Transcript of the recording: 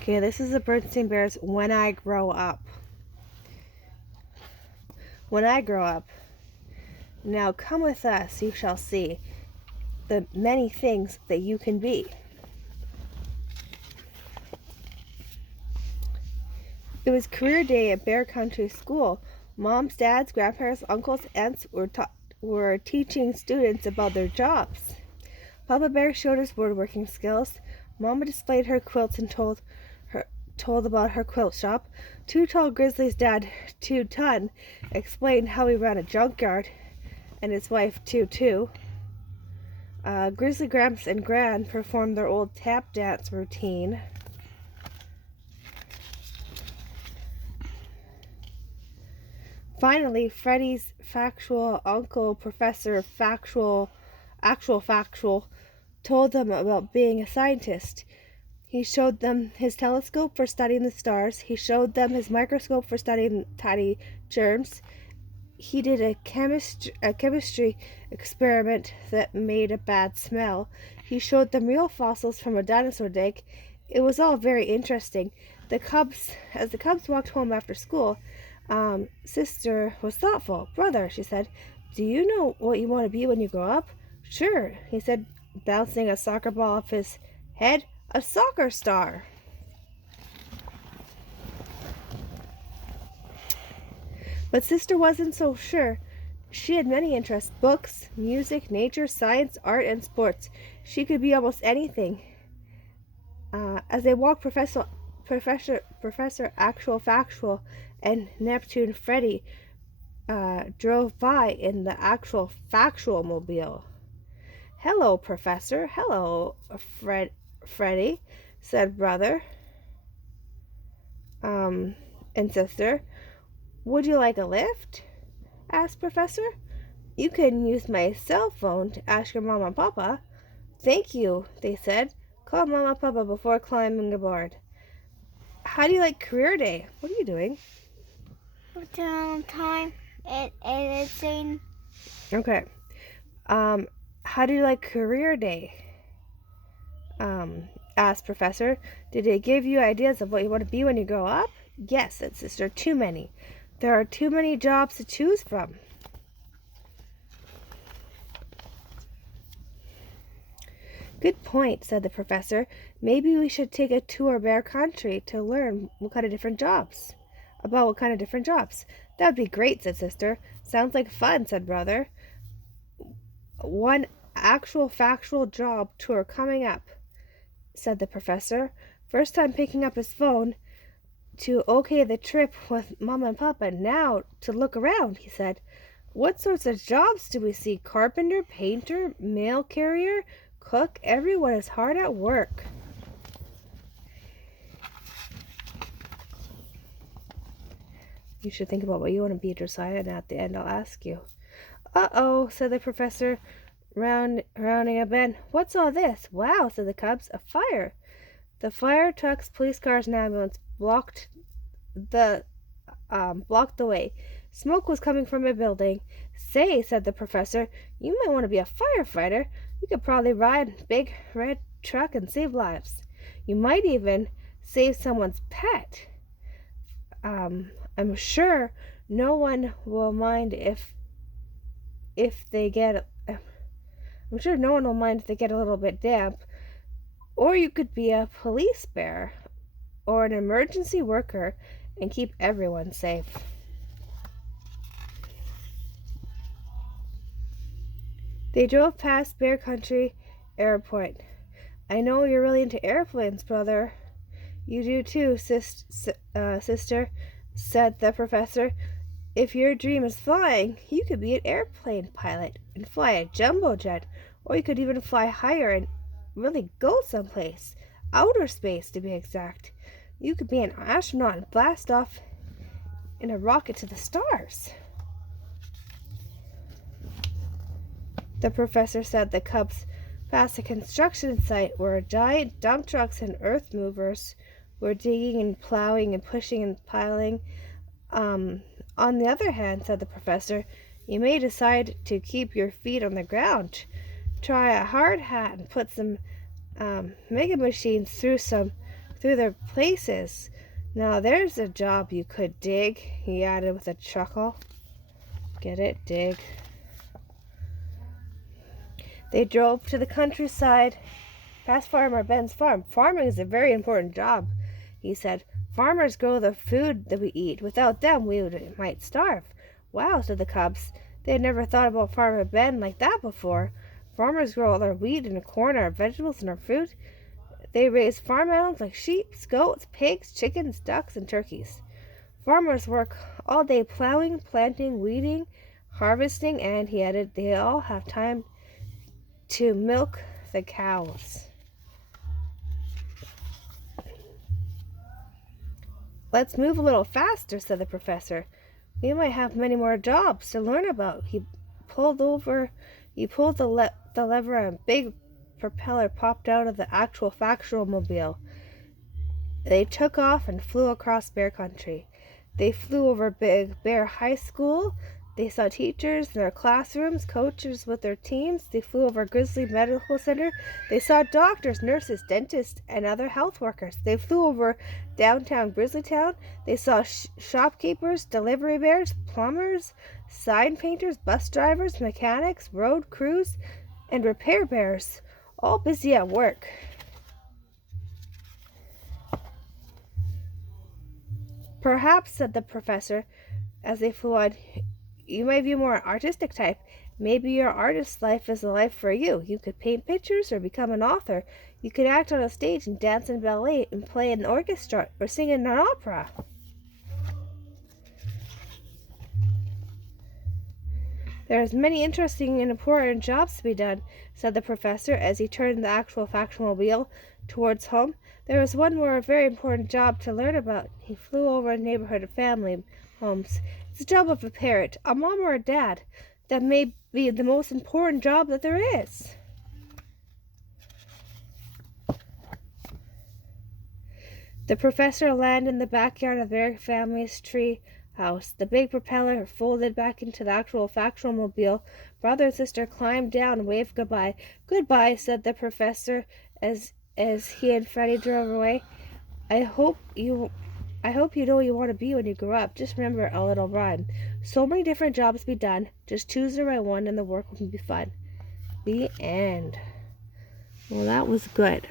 Okay, this is the Berenstain Bears when I grow up. When I grow up. Now come with us, you shall see the many things that you can be. It was career day at Bear Country School. Moms, dads, grandparents, uncles, aunts were teaching students about their jobs. Papa Bear showed his woodworking skills. Mama displayed her quilts and told about her quilt shop. Too Tall Grizzly's dad, Too Ton, explained how he ran a junkyard, and his wife, Too. Grizzly Gramps and Gran performed their old tap dance routine. Finally, Freddy's factual uncle, Professor Factual, told them about being a scientist. He showed them his telescope for studying the stars. He showed them his microscope for studying tiny germs. He did a chemistry experiment that made a bad smell. He showed them real fossils from a dinosaur dig. It was all very interesting. As the cubs walked home after school, Sister was thoughtful. Brother, she said, do you know what you want to be when you grow up? Sure, he said, bouncing a soccer ball off his head. A soccer star. But Sister wasn't so sure. She had many interests: books, music, nature, science, art, and sports. She could be almost anything. As they walked, Professor Factual and Neptune Freddy drove by in the actual Factual mobile. Hello, Professor. Hello, Freddy, said brother and sister. Would you like a lift? Asked Professor. You can use my cell phone to ask your mama and papa. Thank you, they said. Call mama and papa before climbing aboard. How do you like career day? What are you doing? Time it's saying. Okay. How do you like career day? Asked Professor. Did it give you ideas of what you want to be when you grow up? Yes, said Sister. Too many. There are too many jobs to choose from. Good point, said the professor. Maybe we should take a tour of Bear Country to learn about what kind of different jobs. That would be great, said Sister. Sounds like fun, said brother. One actual factual job tour coming up, said the professor. First time picking up his phone to okay the trip with Mama and Papa. Now to look around, he said. What sorts of jobs do we see? Carpenter, painter, mail carrier, cook. Everyone is hard at work. You should think about what you want to be, Josiah, and at the end I'll ask you. Uh-oh, said the professor, rounding a bend. What's all this? Wow, said the cubs. A fire. The fire trucks, police cars, and ambulance blocked the way. Smoke was coming from a building. Say, said the professor, you might want to be a firefighter. You could probably ride a big red truck and save lives. You might even save someone's pet. I'm sure no one will mind if they get. I'm sure no one will mind if they get a little bit damp. Or you could be a police bear or an emergency worker and keep everyone safe. They drove past Bear Country Airport. I know you're really into airplanes, brother. You do too, sister, said the professor. If your dream is flying, you could be an airplane pilot and fly a jumbo jet, or you could even fly higher and really go someplace. Outer space, to be exact. You could be an astronaut and blast off in a rocket to the stars. The professor said the cubs passed a construction site where giant dump trucks and earth movers were digging and plowing and pushing and piling. On the other hand, said the professor, you may decide to keep your feet on the ground. Try a hard hat and put some mega machines through some through their places. Now there's a job you could dig, he added with a chuckle. Get it? Dig. They drove to the countryside, past Farmer Ben's farm. Farming is a very important job, he said. Farmers grow the food that we eat. Without them, might starve. Wow, said the cubs. They had never thought about Farmer Ben like that before. Farmers grow all our wheat and corn, our vegetables, and our fruit. They raise farm animals like sheep, goats, pigs, chickens, ducks, and turkeys. Farmers work all day plowing, planting, weeding, harvesting, and, he added, they all have time to milk the cows. Let's move a little faster, said the professor. We might have many more jobs to learn about. He pulled the lever, and a big propeller popped out of the actual factual mobile. They took off and flew across Bear Country. They flew over Big Bear High School. They saw teachers in their classrooms, coaches with their teams. They flew over Grizzly Medical Center. They saw doctors, nurses, dentists, and other health workers. They flew over downtown Grizzlytown. They saw shopkeepers, delivery bears, plumbers, sign painters, bus drivers, mechanics, road crews, and repair bears, all busy at work. Perhaps, said the professor, as they flew on, you might be more artistic type. Maybe your artist life is the life for you. You could paint pictures or become an author. You could act on a stage and dance in ballet and play in an orchestra or sing in an opera. There's many interesting and important jobs to be done, said the professor as he turned the actual factional wheel towards home. There was one more very important job to learn about. He flew over a neighborhood of family homes. It's the job of a parent, a mom or a dad. That may be the most important job that there is. The professor landed in the backyard of their family's tree house. The big propeller folded back into the actual factual mobile. Brother and sister climbed down and waved goodbye. Goodbye, said the professor as he and Freddie drove away. I hope you know what you want to be when you grow up. Just remember a little rhyme. So many different jobs to be done. Just choose the right one and the work will be fun. The end. Well, that was good.